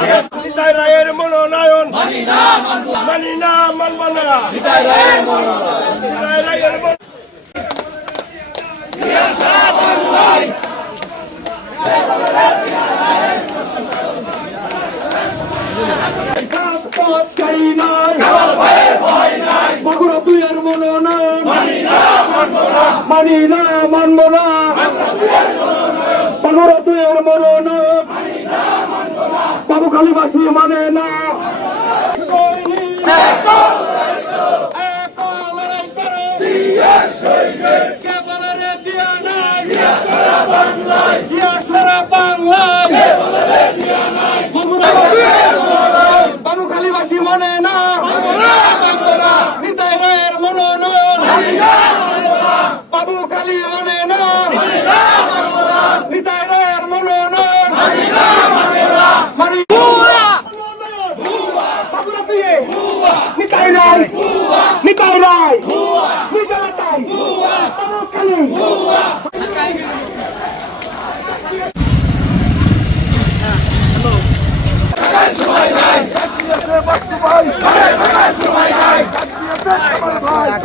নিতাই রায়ের মনোনয়ন মানি না মানব না নিতাই রায়ের মনোনয়ন চাই নাই বগুড়া দুইয়ের মনোনয়ন মানি না মানব না বগুড়া দুইয়ের মনোনয়ন বাবু খালিবাসী মানে না বাংলায় বাবু খালিবাসী মানে না নিতাই রায়ের মনোনয়ন বাবু খালি মানে না নিতাই রায়ের মনোনয়ন মানে বাবুরা দিয়ে নিতাই রায় নিতাই রায় নিতাই রায় বাবু খালি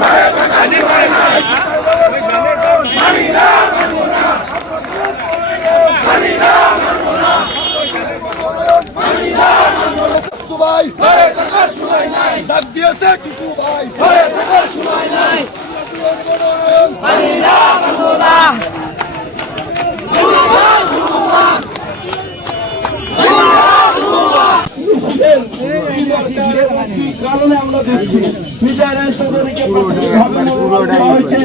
ভাই ডাক দিয়েছে টুকু ভাই। কারণে আমরা দেখছি বিচারের সদরকে হয়েছে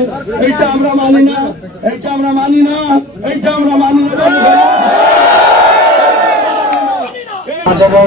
এইটা আমরা মানি না এইটা আমরা মানি না এইটা আমরা মানি না। এবং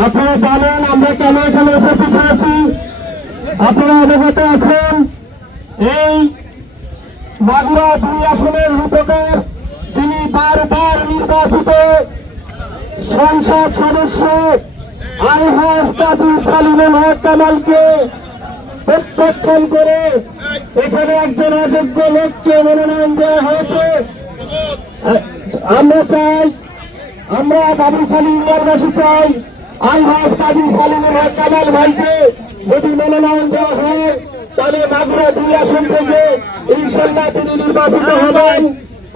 আপনারা জানেন আমরা কেন এখানে উপস্থিত হয়েছি? আপনারা অবগত আছেন, এই মাগুরা দুই আসনের রূপকার তিনি বারবার নির্বাচিত সংসদ সদস্য আলহাজ কাজী সালিমুল প্রত্যাখ্যান করে এখানে একজন অযোগ্য লোককে মনোনয়ন দেওয়া হয়েছে। আমরা চাই, আমরা বাবুখালী ইউনিয়নবাসী চাই আলহাজ কাজী সালিমুল হক কামাল ভাইকে যদি মনোনয়ন দেওয়া হয় তাহলে মাগুরা দুই আসন থেকে ইনশাল্লাহ তিনি নির্বাচিত হবেন।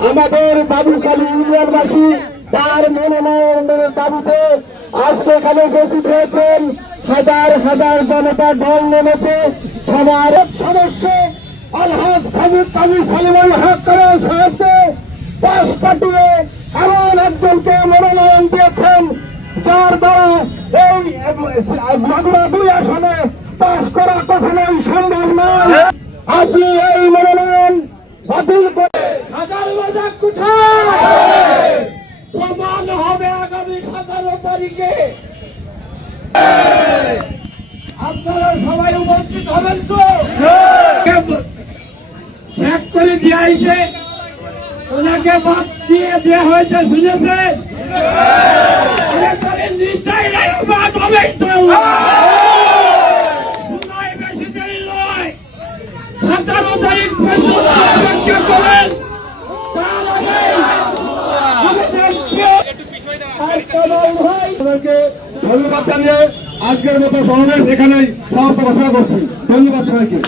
আমাদের বাবুখালী ইউনিয়নবাসী তার মনোনয়নের দাবিতে আজকে এখানে উপস্থিত হয়েছেন হাজার হাজার জনতা ঢল নেমেছে। সবার সদস্য আলহাজ হাবিব কাজী সালিমুল হক কামাল সাহেবকে পাশ কাটিয়ে এমন একজনকে মনোনয়ন দিয়েছেন যার দ্বারা এই মাগুরা দুই আসনে পাশ করা কখনোই সম্ভব নয়। আপনি এই মনোনয়ন বাতিল করে হাজার বাজার কোথায় প্রমাণ হবে আগামী সতেরো তারিখে। আপনারা সবাই উপস্থিত হবেন তো? চেক করে দিয়ে ওনাকে বাদ দিয়ে দেওয়া হয়েছে শুনেছে ধন্যবাদ জানিয়ে আজকের মতো সমাবেশ এখানেই সমাপ্ত ঘোষণা করছি। ধন্যবাদ সবাইকে।